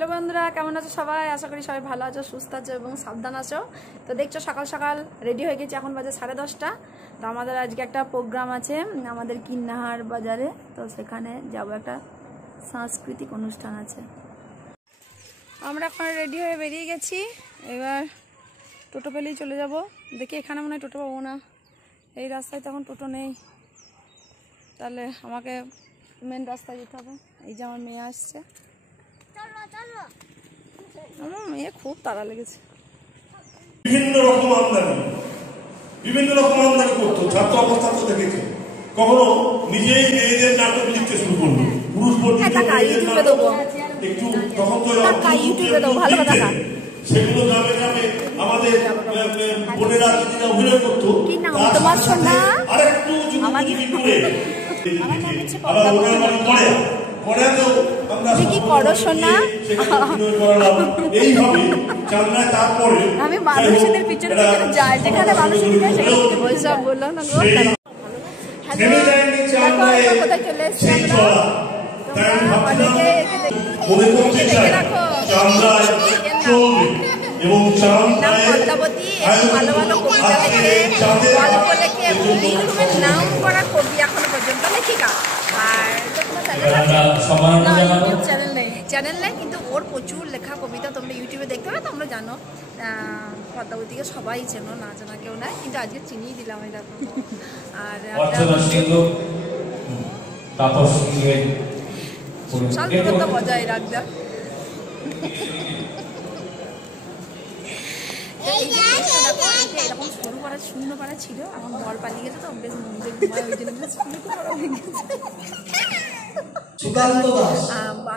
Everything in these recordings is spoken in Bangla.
হ্যালো বন্ধুরা, কেমন আছো সবাই? আশা করি সবাই ভালো আছো, সুস্থ আছো এবং সাবধান আছো। তো দেখছো সকাল সকাল রেডি হয়ে গেছি, এখন বাজে 10:30। তো আমাদের আজকে একটা প্রোগ্রাম আছে আমাদের কিন্নাহার বাজারে, তো সেখানে যাবো, একটা সাংস্কৃতিক অনুষ্ঠান আছে। আমরা এখন রেডি হয়ে বেরিয়ে গেছি, এবার টোটো পেলেই চলে যাব। দেখি এখানে মনে হয় টোটো পাবো না, এই রাস্তায় তখন টোটো নেই, তাহলে আমাকে মেন রাস্তায় যেতে হবে। এই যে আমার মেয়ে আসছে, আমার মেয়ে খুব তাড়া লেগেছে। বিভিন্ন রকম আমদানি করতো ছাত্র অবস্থা তো দেখেছে। কখনো নিজেই মেয়েদের নাটক লিখতে শুরু করলো, পুরুষ একটু তখন তো সেগুলো গ্রামে গ্রামে আমাদের বোনেরা দিদিরা অভিনয় করতো। আরেকটু করে আবার ওনার বাড়ি আমি মানুষদের পিছনে যাই, যেখানে মানুষ বললাম না কোথায় চলে এসছি পদ্মাবতী, ভালো ভালো কবিতা লেখে, গল্প লেখে, বীরভূমের নাম করা কবি এখনো পর্যন্ত লেখিকা। আর চ্যানেল নেই, কিন্তু ওর প্রচুর লেখা কবিতা তোমরা ইউটিউবে দেখতে পাবে। তোমরা জানো পদ্মাবতীকে সবাই চেনো, না জানা কেউ নাই, কিন্তু আজকে চিনিয়ে দিলাম। এই দেখো, আর শান্ততা বজায় রাখবে। এরকম সরু পাড়া শূন্য পাড়া ছিল, এখন ঘর পালিয়ে গেছে, তো বেশ মন্দির ঘুমায়, ওই জন্য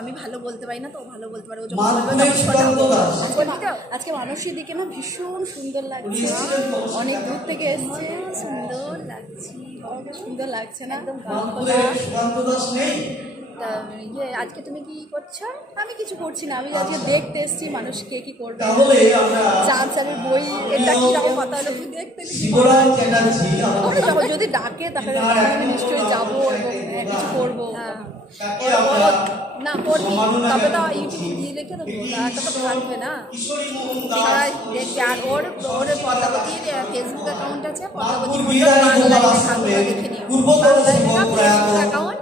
আমি ভালো বলতে পারি না, তো ভালো বলতে পারে। আজকে মানুষের দিকে না ভীষণ সুন্দর লাগছে, অনেক দূর থেকে এসছে, সুন্দর লাগছে না একদম। আজকে তুমি কি করছো? আমি কিছু করছি না, আমি আজকে দেখতে এসছি মানুষ কে কি করবে। চাঁদ স্যারের বই, এটা কিরকম কথা হলো তুই দেখতে, যদি ডাকে তাহলে আমি নিশ্চয়ই যাবো এবং কিছু করবো। না করবি, তবে তো ইউটিউব দিয়ে রেখে দেবো, একটা তো থাকবে না, সবাই দেখবে। আর ওর পদ্মাবতীর ফেসবুক অ্যাকাউন্ট আছে, পদ্মাবতী বাংলায় দেখে নিও, ফেসবুক অ্যাকাউন্ট।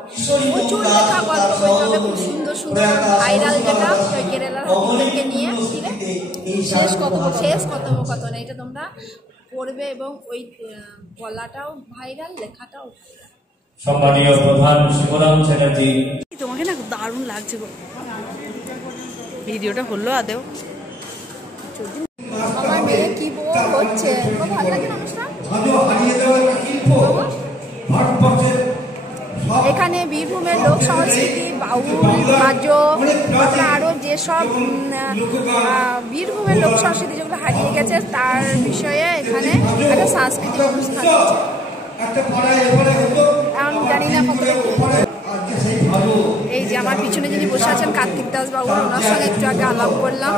প্রচুর লেখা গল্প বই হবে, খুব সুন্দর সুন্দর ভাইরাল, যেটা ওই কেরালার হাতিদেরকে নিয়ে শেষ কথোপকথন, এটা তোমরা পড়বে এবং ওই বলাটাও ভাইরাল, লেখাটাও। সম্মানীয় প্রধান শিবরাম চ্যাটার্জি, তোমাকে না দারুণ লাগছে গো, ভিডিওটা হলো আদেও। আমার মেয়ে কি বল হচ্ছে, খুব ভালো লাগে অনুষ্ঠান। এখানে বীরভূমের লোক সংস্কৃতি, বাউল, মাজো, আরো যেসব বীরভূমের লোক সংস্কৃতি যেগুলো হারিয়ে গেছে তার বিষয়ে এখানে একটা সাংস্কৃতিক অনুষ্ঠান হচ্ছে। আমি জানি না কতটা। এই যে আমার পিছনে যিনি বসে আছেন কার্তিক দাস বাবু, ওনার সঙ্গে একটু আগে আলাপ করলাম।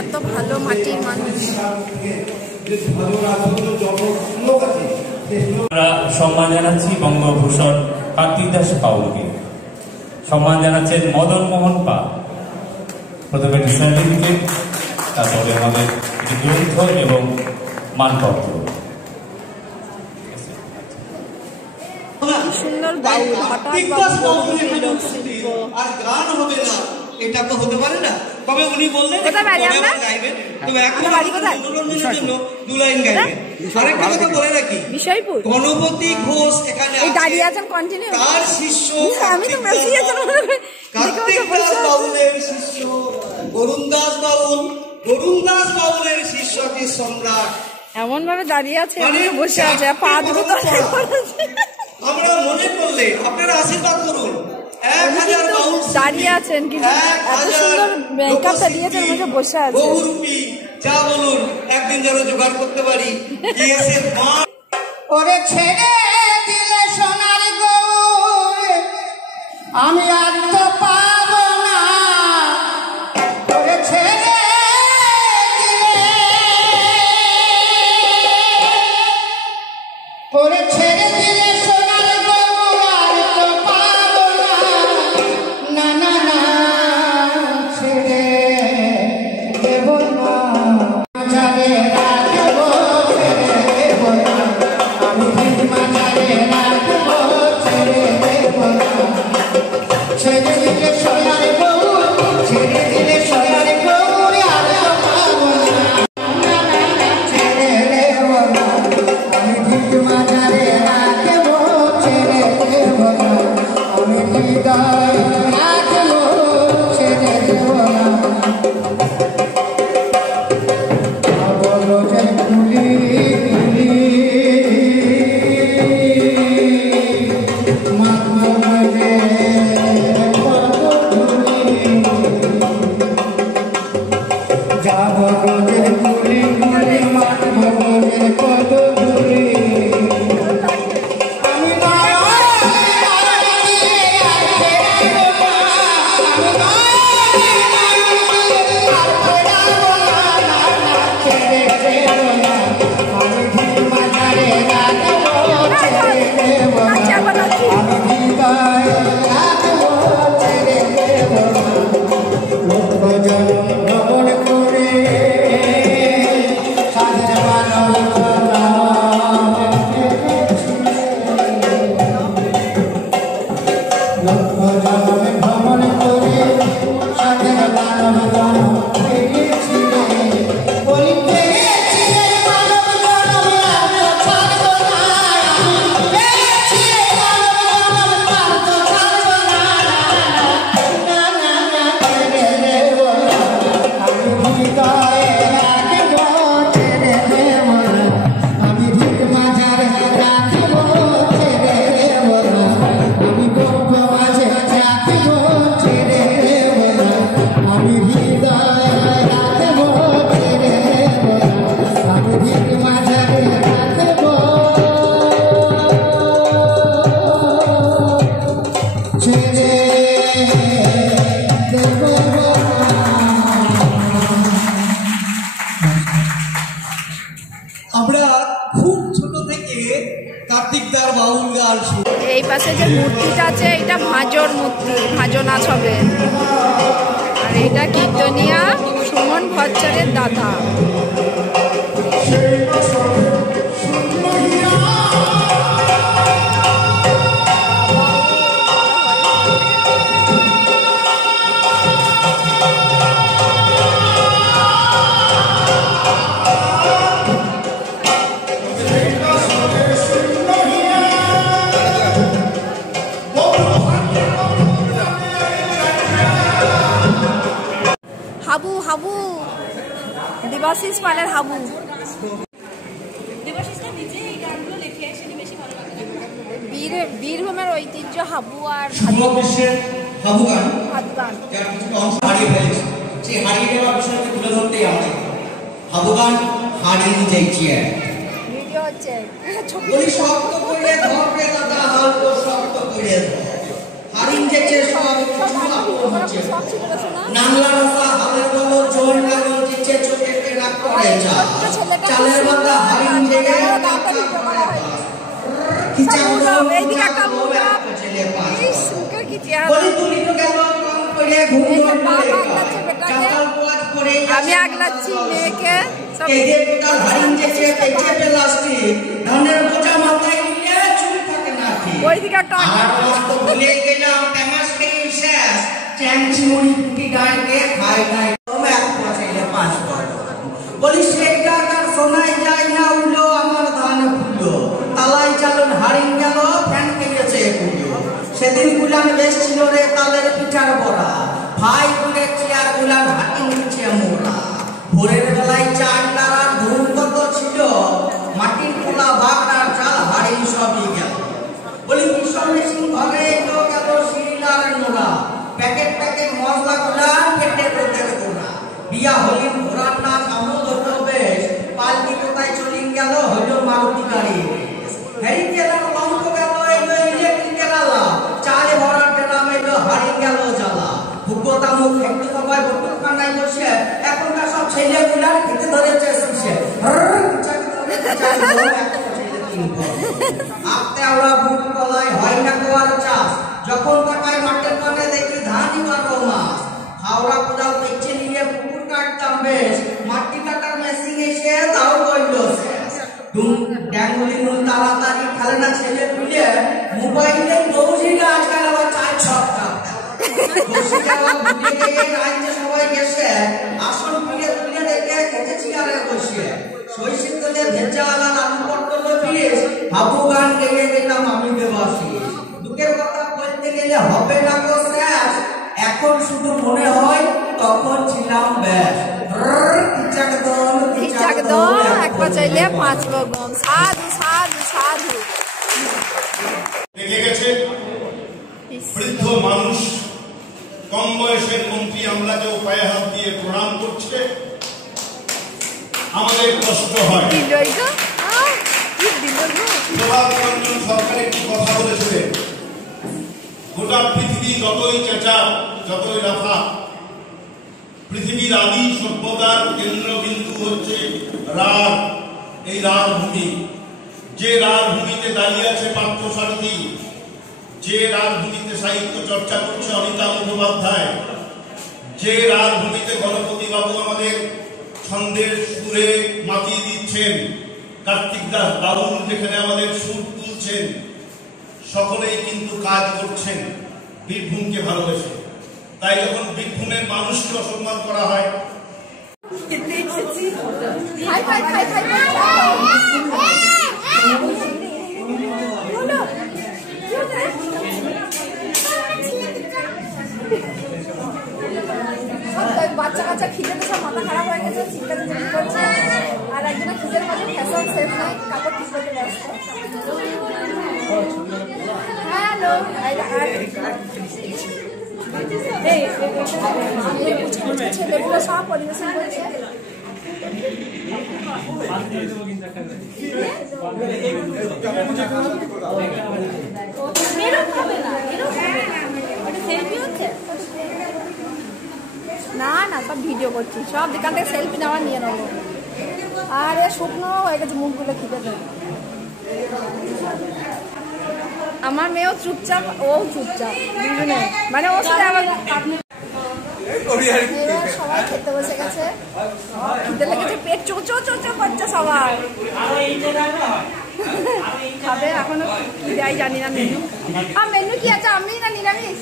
এত ভালো মাটির মানুষ। আমরা সম্মান জানাচ্ছি বঙ্গভূষণ কার্তিক দাস বাবুকে, সম্মান জানাচ্ছেন মদন মোহন পাল, প্রথমে সার্টিফিকেট, তারপরে আমাদের গ্রন্থ এবং মানপত্র। সুন্দর বাউল, হঠাৎ আর গান হবে না, এটা তো হতে পারে না। তবে উনি বললেন গাইবেন, তবে এখন মনোরঞ্জনের জন্য 2 লাইন গাইবেন। আরেকটা কথা বলে রাখি, বিষয়পুর গণপতি ঘোষ এখানে দাঁড়িয়ে আছেন, কন্টিনিউ। তার শিষ্য আমি তো মেসেজ আছে কার্তিক দাস বাউলের শিষ্য বরুণ দাস বাউলের শিষ্য কি সম্রাট এমন ভাবে দাঁড়িয়ে আছে, বসে আছে, পা দুটো তো আমরা মনে করলে আপনারা আশীর্বাদ করুন। 1000 বাউল দাঁড়িয়ে আছেন, কিন্তু এত সুন্দর মেকআপটা দিয়েছেন, মনে বসে আছে। বহুরূপী যা বলুন, একদিন যেন জোগাড় করতে পারি। ওরে ছেড়ে দিলে সোনার গৌর, আমি আর তো পাবো না। ওরে ছেড়ে দিলে, ওরে ছেড়ে দিলে সোনার গৌর, আর তো পাবো না। না না এই পাশে যে মূর্তিটা আছে এটা ভাঁজর মূর্তি, ভাঁজো নাচ হবে। আর এটা কীর্তনিয়া সুমন ভট্টাচার্যের দাদা। হাবু হাবু দেবাশিস পালের হাবু। বীরভূমের ঐতিহ্য হাবু আর হাবু গান হাতগান হারিয়ে ফেলেছে। সেই হারিয়ে যাওয়ার বিষয়কে তুলে ধরতেই আমাদের হাবু গান হারিয়ে যাইছে। ভিডিও হচ্ছে বলি শক্ত করে ধরবে দাদা, হালকো শক্ত করে হারিয়ে যাইছে। সব নাংলা রাস্তা হালের বলো জোর লাগল দিচ্ছে চোখে রাগ করে যা চালের বান্দা হারিয়ে যাইছে। এইদিকে একটা মুড়া এই সুকের কি চেহারা। আমি আগলাচ্ছি মেয়েকে ওইদিকে একটা বলি সেটা তার শোনাই যায় না উঠলো আমার ধান ফুললো তালাই চালন হারিয়ে গেল ফ্যান কেটেছে পুজো। সেদিন গুলান বেশ ছিল রে তালের পিঠার বড়া ভাই বলে চেয়ার গুলান হাঁটি নিচ্ছে মোড়া। ভোরের বেলায় চার তারার ধূম কত ছিল মাটির খোলা ভাগড়ার চাল হাড়ি সবই গেল। বলি মিশন মেশিন ঘরে এলো গেল শিলার নোড়া প্যাকেট প্যাকেট মশলা গুলান কেটে তোদের গোড়া। বিয়া হলির ঘোড়ার নাচ আমোদ হতো বেশ পালকি কোথায় চলিন গেল হইল মারুতি গাড়ি। হেরি গেলার লঙ্ক গেল এলো ইলেকট্রিকের আলা চালে ভরা ড্রাম এলো হারিয়ে গেল জ্বালা। ভুগতা মুখ একটু সবাই বটুল কান্নায় বসে এখনকার সব ছেলে গুলার খেতে ধরেছে শুষে আপতে আমরা বুট কলায় হয় না কোয়ার চাষ যখন টাকায় মাঠের কানে দেখি ধানই বারো মাস। হাওড়া কোদাল পেছে নিয়ে পুকুর কাটতাম বেশ মাটি কাটার মেশিন এসে তাও কইল ড্যাঙ্গুলি নুন তাড়াতাড়ি খেলে না ছেলে পিলে মোবাইলে দৌড়িলে আজকাল আবার চার ছক্কা সবাই গেছে আসন পিলে তুলে রেখে খেতে চেয়ারে বসে শৈশব তুলে ভেজা আলান আলু পটল পিস হাবু গান গেয়ে দিলাম আমি দেবাসী। দুঃখের কথা বলতে গেলে হবে না গো শেষ এখন শুধু মনে হয় তখন ছিলাম বেশ। একবার চাইলে পাঁচ বগন সাধু সাধু সাধু। দেখে গেছে বৃদ্ধ মানুষ কম বয়সের মন্ত্রী আমলাকেও পায়ে হাত দিয়ে প্রণাম করছে। আমাদের কষ্ট হয়। প্রভাত রঞ্জন সরকার একটি কথা বলেছিলেন গোটা পৃথিবী যতই চেঁচা যতই লাফা, পৃথিবীর আদি সভ্যতার কেন্দ্রবিন্দু হচ্ছে রাঢ়, এই রাঢ় ভূমি। যে রাঢ় ভূমিতে দাঁড়িয়ে আছে পার্থসারথী, যে রাঢ় ভূমিতে সাহিত্য চর্চা করছে অনিতা মুখোপাধ্যায়, যে রাঢ় ভূমিতে গণপতি বাবু আমাদের ছন্দের সুরে মাতিয়ে দিচ্ছেন, কার্তিক দাস বাবুল যেখানে আমাদের সুর তুলছেন, সকলেই কিন্তু কাজ করছেন বীরভূমকে ভালোবেসে। তাই যখন বীরভূমের মানুষকে অসম্মান করা হয়, বাচ্চা কাচ্চা খিদেতে সব মাথা খারাপ হয়ে গেছে, চিন্তাতে চলে করছে। আর একজনের খিদের মাঝে ফ্যাশন সেন্স নাই, কাপড় ঠিক করতে ব্যস্ত। হ্যালো, ছেলেগুলো সব পরিবেশন করছে। না না, সব ভিডিও করছি, সব যেখান থেকে সেলফি নেওয়া নিয়ে নেবো। আর এ শুকনো হয়ে গেছে মুখগুলো খিদে দেবে। আমার মেয়েও চুপচাপ, ও চুপচাপ, দুজনে মানে ওর সাথে আমার সবাই খেতে বসে গেছে, খিদে লেগেছে, পেট চো চো চো চো করছে সবাই। খাবে এখনো কি দেয় জানি না মেনু। আর মেনু কি আছে, আমি না নিরামিষ?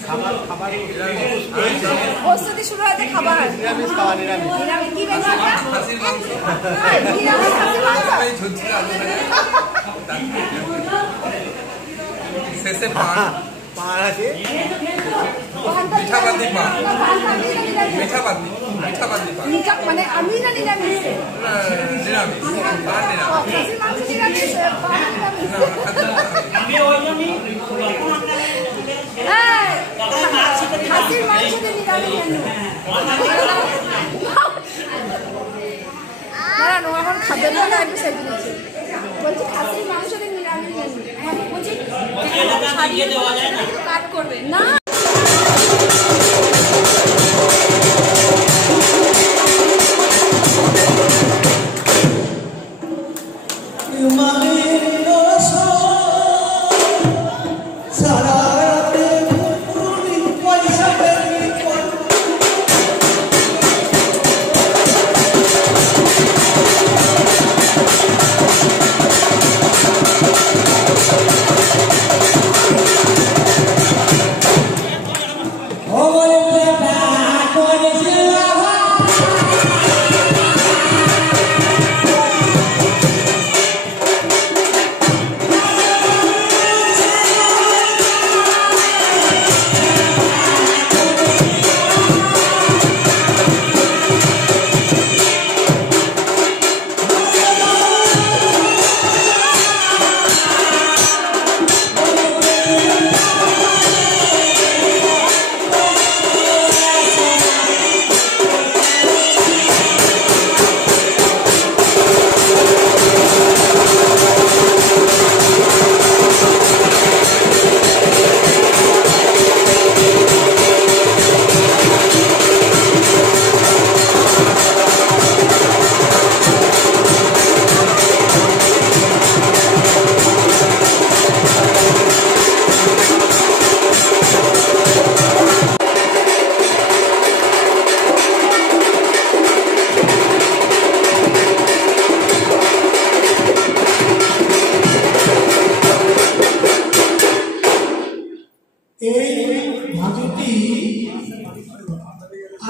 প্রস্তুতি শুরু হয়েছে খাবার। নিরামিষ কি মেনু আছে? নিরামিষ খাসির মাংস। শেষে পান আছে, মিঠা বান্দি পান, মিঠা বান্দি পান, মানে আমি না নিরামিষ? নিরামিষ পান, খাসির মাংস নিরামিষ, পান নিরামিষ। খাসির মাংস নিরামিষ মেনু। না এখন খাদ্য একটু সেটি নিচ্ছে, বলছি খাসির মাংস নিরামিষ মেনু। বলছি কাট করবে না।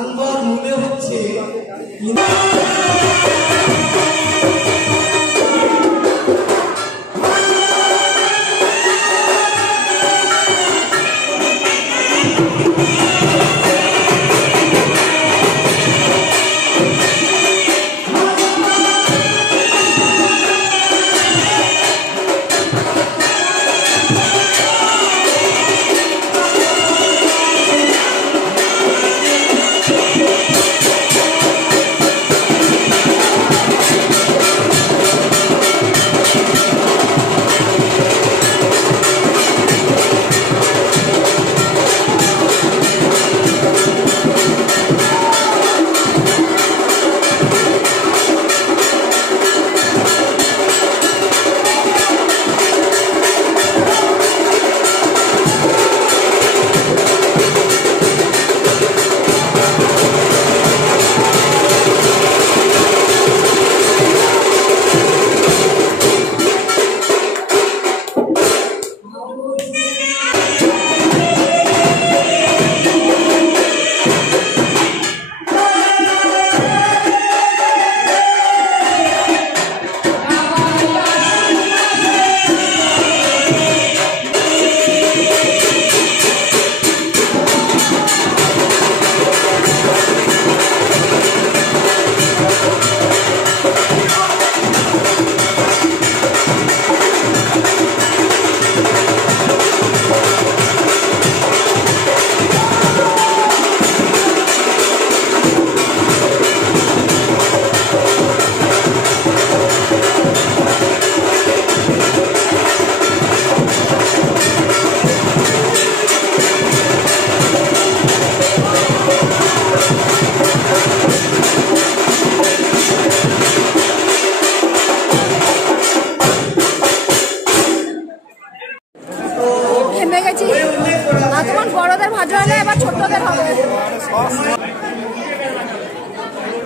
আমার মনে হচ্ছে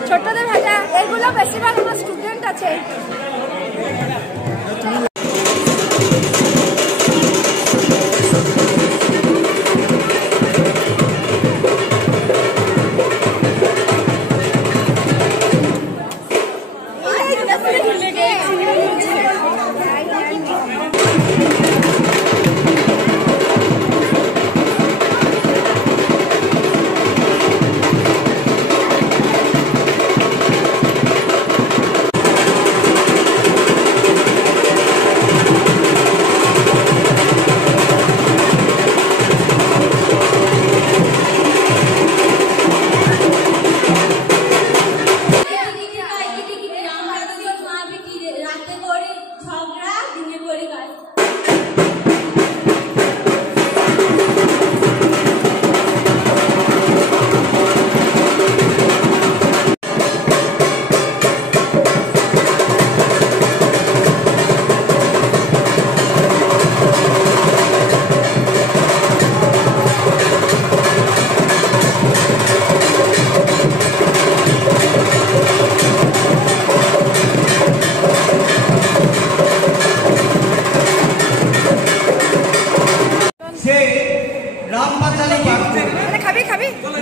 ছোটদের ভাষা এগুলো বেশিরভাগ আমার স্টুডেন্ট আছে।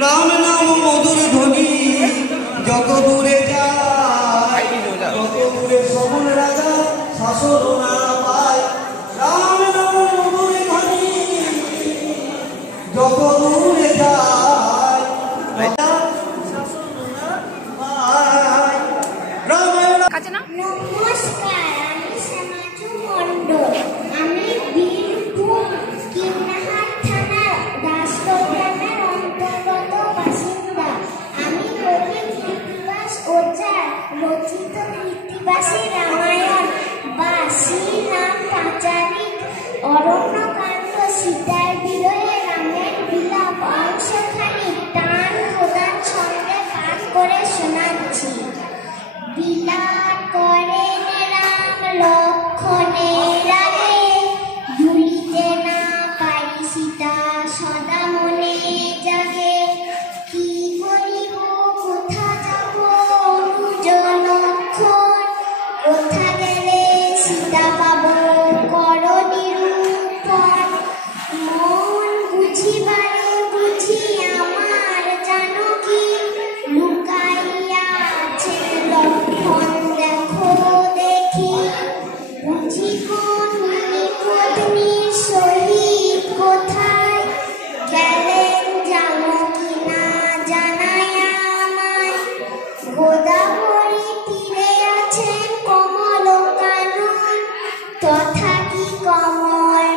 রাম নাম মধুর ধ্বনি যত দূরে যায় তত দূরে সবল রাজা শাসন না পায়। রাম নাম মধুর ধ্বনি যত দূরে যায় শাসন না পায়। নমস্কার, আমি সমাজু মণ্ডল। আমি বীরভূম কিন্নাহার থানার দাসগ্রামের অন্তর্গত বাসিন্দা। আমি কবি কৃত্তিবাস ওঝার রচিত কৃত্তিবাসী রামায়ণ বা শ্রীরাম পাঁচালীর অরণ্যকাণ্ড সীতার বিরহে রামের বিলাপ অংশখানি টান প্রদান ছন্দে পাঠ করে শোনাচ্ছি। বিলাপ করেন রাম লক্ষণের আগে, ভুলিতে না পারি সীতা সদা মনে জাগে। কি করিব কোথা যাব অনুজ লক্ষণ, কোথা গেলে সীতা পাব কর নিরূপণ। মন বুঝিবারে বুঝি আমার জানকী, লুকাইয়া আছে লক্ষণ দেখো দেখি। বুঝি কোন পত্নীর সহিত কোথায়, গেলেন জানকী না জানাইয়া আমায়। গোদাবরী তীরে আছেন কমল কানন, তথা কি কমল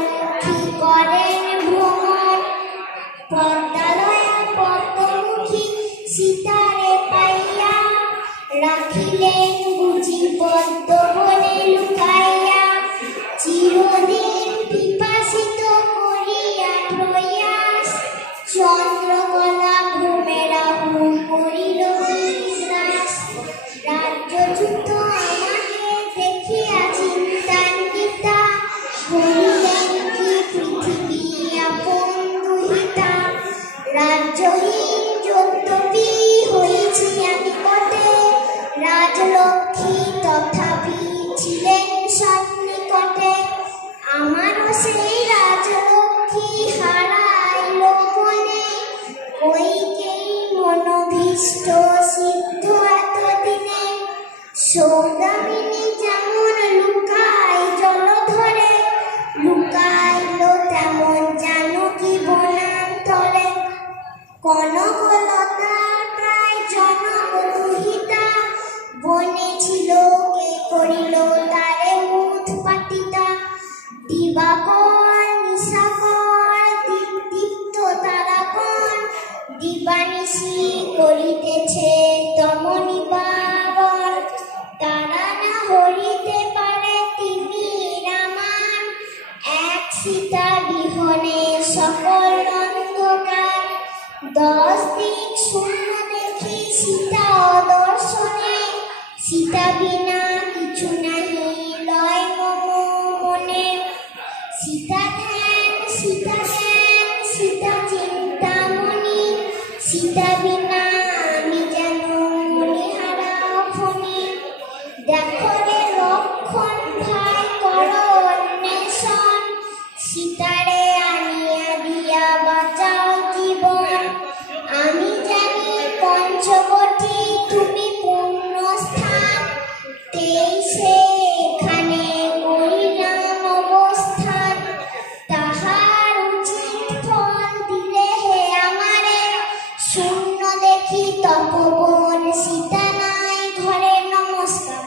কি করেন ভ্রমণ। পদ্মালয়া পদ্মমুখী সীতারে পাইয়া, রাখিলেন বুঝি পদ্ম বনে লুকাইয়া। চিরদিন পিপাসিত করিয়া প্রয়াস, চন্দ্রকলা ভ্রমেরা করিল নিঃশ্বাস। রাজ্যচ্যুত আমাকে দেখিয়া চিন্তান্বিতা, বলিলেন কি পৃথিবী আপন দুহিতা। রাজ্যহীন যদ্যপি হয়েছি আমি কটে, রাজলক্ষ্মী তথাপি ছিলেন সন্নিকটে। আমারও সেই রাজলক্ষ্মী হারাইল মনে, কইকেই মনোভীষ্ট সিদ্ধ এতদিনে। সৌদামিনী যেমন লুকায় জলধরে, লুকাইল তেমন জানকী বনান্তরে। কনকলতা প্রায় জনক দুহিতা, বনে ছিল কে করিল তারে উৎপাটিতা। দিবাকর নিশাকর দীপ্ত তারাগণ, দিবানিশি করিতেছে তম নিবারণ। তারা না হরিতে পারে তিমির আমার, এক সীতা বিহনে সকল অন্ধকার। 10 দিক শূন্য দেখি সীতা অদর্শনে, সীতা বিনা কিছু নাহি লয় মম মনে। সীতা ধ্যান সীতা চিন্তামণি, সীতা বিনা আমি যেন মণিহারা ফণি, দেখো রে লক্ষণ ভাই করো অন্বেষণ, সীতারে আনিয়া দিয়া বাঁচাও জীবন। আমি জানি পঞ্চবটী তুমি পুণ্যস্থান, 23 এখানে করিলাম অবস্থান, তাহার উচিত ফল দিলে হে আমারে, শূন্য দেখি তপবন সীতা নাই ঘরে। নমস্কার।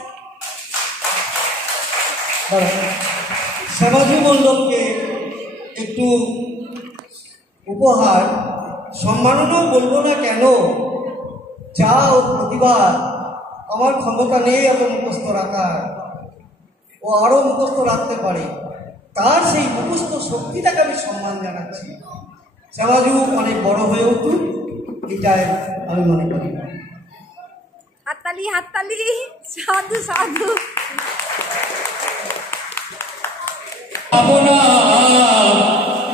শ্যামাজি মণ্ডলকে একটু উপহার সম্মাননাও বলবো না কেন, যা ও প্রতিভা, আমার ক্ষমতা নেই এত মুখস্থ রাখার, ও আরো মুখস্থ রাখতে পারে, তার সেই মুখস্থ শক্তিটাকে আমি সম্মান জানাচ্ছি। শ্যামাজু অনেক বড় হয়ে উঠুক, এটাই আমি মনে করি। হাততালি হাততালি, সাধু সাধু।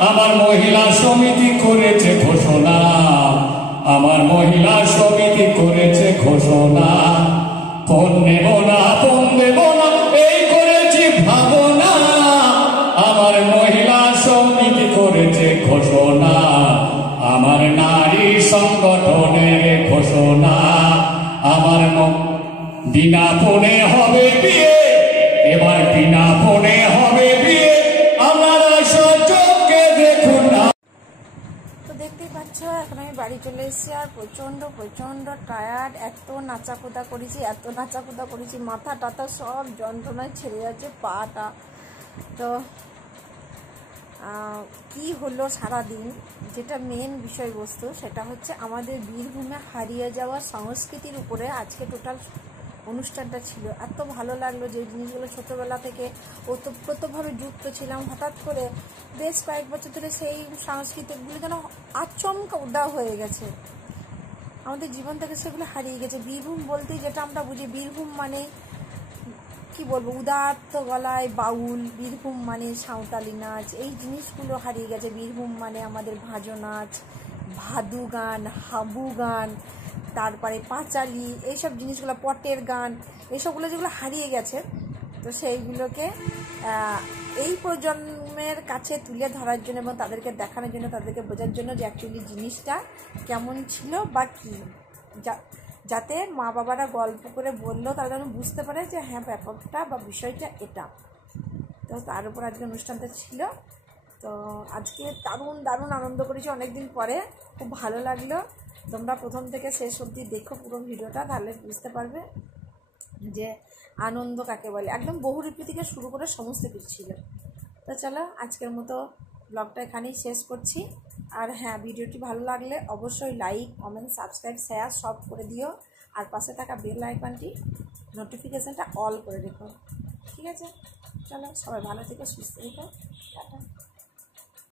আমার মহিলা সমিতি করেছে ঘোষণা, আমার মহিলা সমিতি করেছে ঘোষণা, ফোন নেব না ফোন দেব না এই করেছি ভাবনা, আমার মহিলা সমিতি করেছে ঘোষণা, আমার নারী সংগঠনের ঘোষণা, আমার বিনা ফোনে হবে বিয়ে, এবার বিনা ফোনে হবে বিয়ে, আপনারা সচক্ষে দেখুন না। তো দেখতেই পাচ্ছ এখন আমি বাড়ি চলে এসেছি, আর প্রচণ্ড প্রচণ্ড টায়ার্ড। এত নাচাকুদা করেছি, এত নাচাকুদা করেছি, মাথা টাথা সব যন্ত্রণায় ছেড়ে যাচ্ছে, পাটা। তো কি হলো সারাদিন, যেটা মেন বিষয়বস্তু সেটা হচ্ছে আমাদের বীরভূমে হারিয়ে যাওয়া সংস্কৃতির উপরে আজকে টোটাল অনুষ্ঠানটা ছিল। এত ভালো লাগলো যে জিনিসগুলো ছোটোবেলা থেকে ওতপ্রোতভাবে যুক্ত ছিলাম, হঠাৎ করে বেশ কয়েক বছর ধরে সেই সংস্কৃতিগুলো যেন আচমকা উদাও হয়ে গেছে, আমাদের জীবন থেকে সেগুলো হারিয়ে গেছে। বীরভূম বলতেই যেটা আমরা বুঝি, বীরভূম মানে কি বলবো, উদাত্ত গলায় বাউল, বীরভূম মানে সাঁওতালি নাচ, এই জিনিসগুলো হারিয়ে গেছে। বীরভূম মানে আমাদের ভাজো নাচ, ভাদু গান, হাবু গান, তারপরে পাঁচালি, এইসব জিনিসগুলো, পটের গান, এইসবগুলো যেগুলো হারিয়ে গেছে, তো সেইগুলোকে এই প্রজন্মের কাছে তুলে ধরার জন্য এবং তাদেরকে দেখানোর জন্য, তাদেরকে বোঝার জন্য যে অ্যাকচুয়ালি জিনিসটা কেমন ছিল বা কী, যাতে মা বাবারা গল্প করে বললেও তারা যেন বুঝতে পারে যে হ্যাঁ ব্যাপারটা বা বিষয়টা এটা। তো তার উপর আজকে অনুষ্ঠানটা ছিল। তো আজকে দারুণ দারুণ আনন্দ করেছি অনেকদিন পরে, খুব ভালো লাগলো। তোমরা প্রথম থেকে শেষ অবধি দেখো পুরো ভিডিওটা, তাহলে বুঝতে পারবে যে আনন্দ কাকে বলে। একদম বহুরূপী থেকে শুরু করে সমস্ত কিছু ছিল। তো চলো আজকের মতো ব্লগটা এখানেই শেষ করছি। আর হ্যাঁ, ভিডিওটি ভালো লাগলে অবশ্যই লাইক, কমেন্ট, সাবস্ক্রাইব, শেয়ার সব করে দিও। আর পাশে থাকা বেল আইকনটি নোটিফিকেশানটা অল করে রেখো, ঠিক আছে? চলো সবাই ভালো থেকো, সুস্থ থেকো, টাটা।